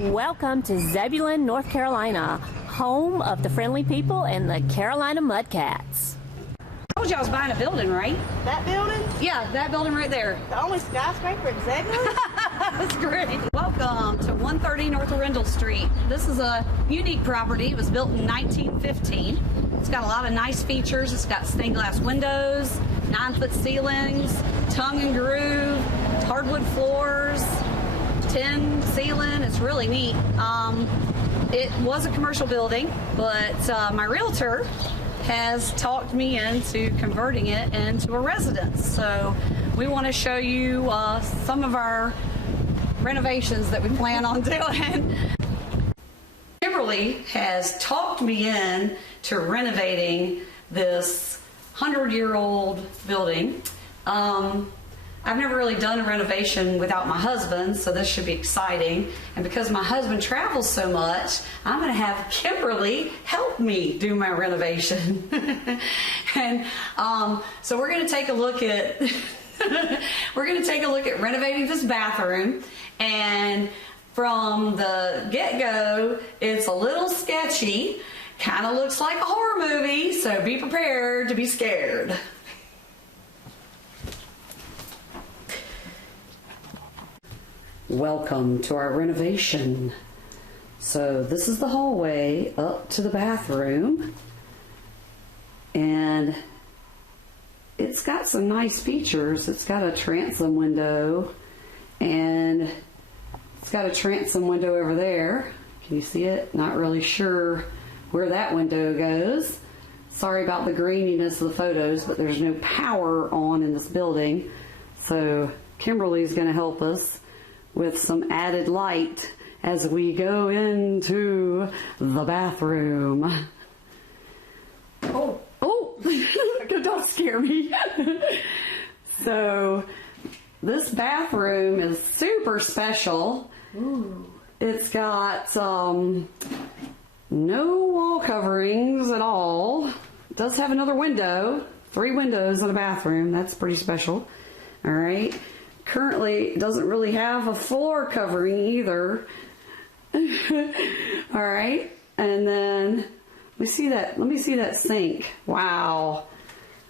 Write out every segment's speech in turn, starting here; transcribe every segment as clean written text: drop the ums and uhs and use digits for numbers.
Welcome to Zebulon, North Carolina, home of the friendly people and the Carolina Mudcats. I told you I was buying a building, right? That building? Yeah, that building right there. The only skyscraper in Zebulon? That's great. Welcome to 130 North Arundel Street. This is a unique property. It was built in 1915. It's got a lot of nice features. It's got stained glass windows, 9-foot ceilings, tongue and groove, hardwood floors, tin ceiling. It's really neat. It was a commercial building, but my realtor has talked me into converting it into a residence. So we want to show you some of our renovations that we plan on doing. Kimberly has talked me in to renovating this 100-year-old building. I've never really done a renovation without my husband, so this should be exciting. And because my husband travels so much, I'm going to have Kimberly help me do my renovation. And so we're going to take a look at renovating this bathroom. And from the get-go, it's a little sketchy. Kind of looks like a horror movie, so be prepared to be scared. Welcome to our renovation. So this is the hallway up to the bathroom, and it's got some nice features. It's got a transom window, and it's got a transom window over there. Can you see it? Not really sure where that window goes. Sorry about the graininess of the photos, but there's no power on in this building, so Kimberly's going to help us with some added light as we go into the bathroom. Oh, don't scare me. So this bathroom is super special. Ooh. It's got no wall coverings at all. It does have another window, 3 windows in the bathroom. That's pretty special. All right. Currently, it doesn't really have a floor covering either. All right, and then let me see that sink. Wow.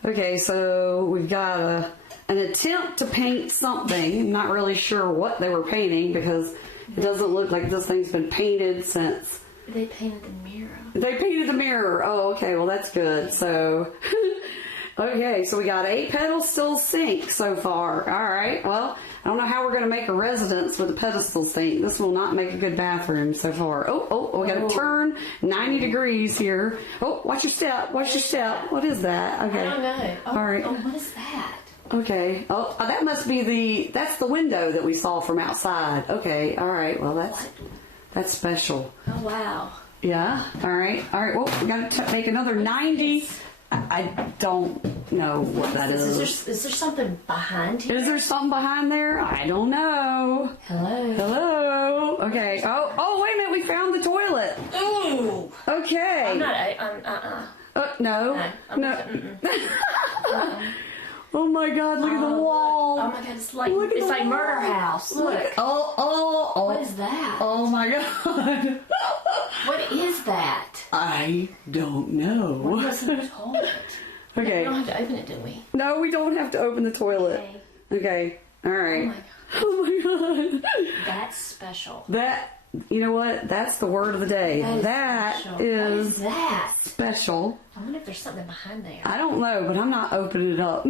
Okay, so we've got an attempt to paint something. I'm not really sure what they were painting because it doesn't look like this thing's been painted since. They painted the mirror. They painted the mirror. Oh, okay. Well, that's good. So. Okay, so we got a pedestal sink so far. All right, well, I don't know how we're going to make a residence with a pedestal sink. This will not make a good bathroom so far. Oh, we got to turn 90 degrees here. Oh, watch your step. What is that? Okay. I don't know. All right. Oh, what is that? Okay. Oh, that must be that's the window that we saw from outside. Okay, all right. Well, that's special. Oh, wow. Yeah, all right. Well, we got to make another 90. I don't know what that is. Is there something behind here? Is there something behind there? I don't know. Hello. Okay. Oh, wait a minute. We found the toilet. Ooh. Okay. I'm not. No. Oh my God! Look at the wall. Oh my God! It's like Murder House. Look. Oh. What is that? Oh my God. What is that? I don't know. What was in the toilet? Okay. We don't have to open it, do we? No, we don't have to open the toilet. Okay. All right. Oh my God. That's special. You know what? That's the word of the day. That is what is that? Special. I wonder if there's something behind there. I don't know, but I'm not opening it up.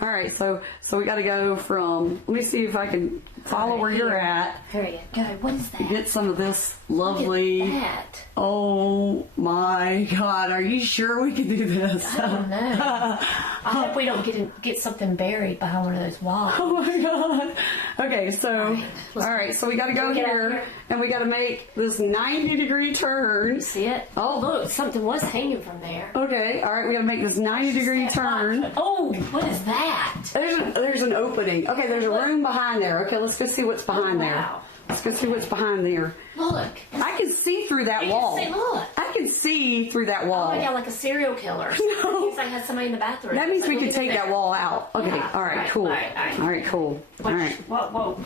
All right, so we got to go from. Let me see if I can follow where you're at. Hurry up. Go. What is that? Get some of this lovely. What is that? Oh my God! Are you sure we can do this? I don't know. I hope we don't get something buried behind one of those walls. Oh my God! Okay, so all right, so we got to go here, and we got to make this 90-degree turn. You see it? Oh, look, something was hanging from there. Okay, all right, we got to make this 90-degree turn. Oh, what is that? There's an opening. Okay, there's a room behind there. Okay, let's go see what's behind there. Let's go see what's behind there. Look. I can see through that wall. Look. I can see through that wall. Oh my God, like a serial killer. No. Because I had somebody in the bathroom. That means we can take that wall out. Okay, all right, cool. All right, cool. All right. Whoa.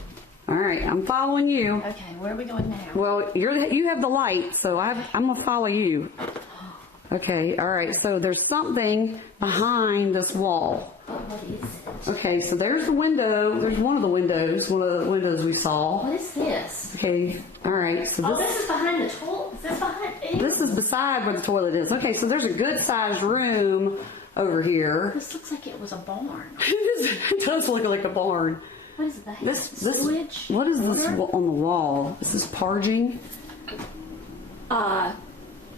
All right, I'm following you. Okay, where are we going now? Well, you have the light, so I'm gonna follow you. Okay, all right. So there's something behind this wall. Oh, what is it? Okay, so there's the window. There's one of the windows we saw. What is this? Okay, all right. So Oh, this, this is behind the toilet. Is this behind? this is beside where the toilet is. Okay, so there's a good sized room over here. This looks like it was a barn. It does look like a barn. What is that? This Sewage? what is this Water? on the wall? Is this parging?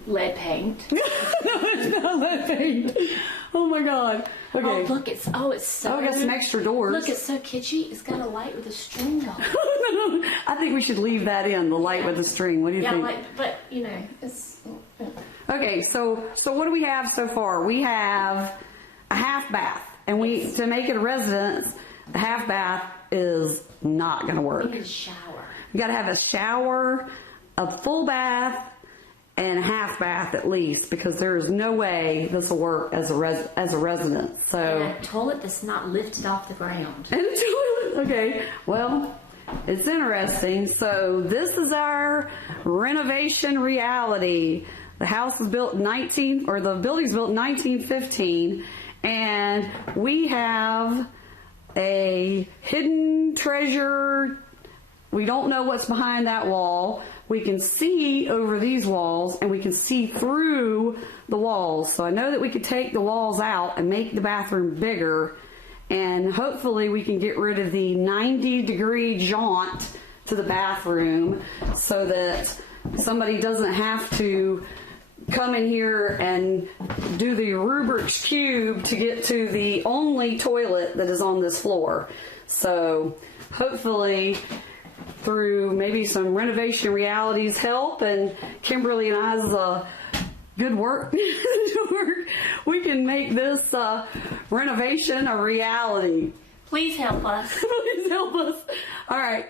Lead paint. No, it's not that paint. Oh my god. Okay. Oh, look, it's so. Oh, I got some extra doors. Look, it's so kitschy. It's got a light with a string on it. I think we should leave that in, the light with the string. What do you Yeah, think? but you know, it's. Okay, so what do we have so far? We have a half bath, and to make it a residence, a half bath is not going to work. We need a shower. You got to have a shower, a full bath, and a half bath at least, because there is no way this will work as a residence. So And a toilet that's not lifted off the ground. and a toilet. Okay, well, it's interesting. So this is our renovation reality. The house was built the building's built in 1915, and we have a hidden treasure. We don't know what's behind that wall. We can see over these walls, and we can see through the walls. So I know that we could take the walls out and make the bathroom bigger, and hopefully we can get rid of the 90-degree jaunt to the bathroom so that somebody doesn't have to come in here and do the Rubik's Cube to get to the only toilet that is on this floor. So hopefully through maybe some renovation realities help and Kimberly and I's good work, we can make this renovation a reality. Please help us. Please help us. All right.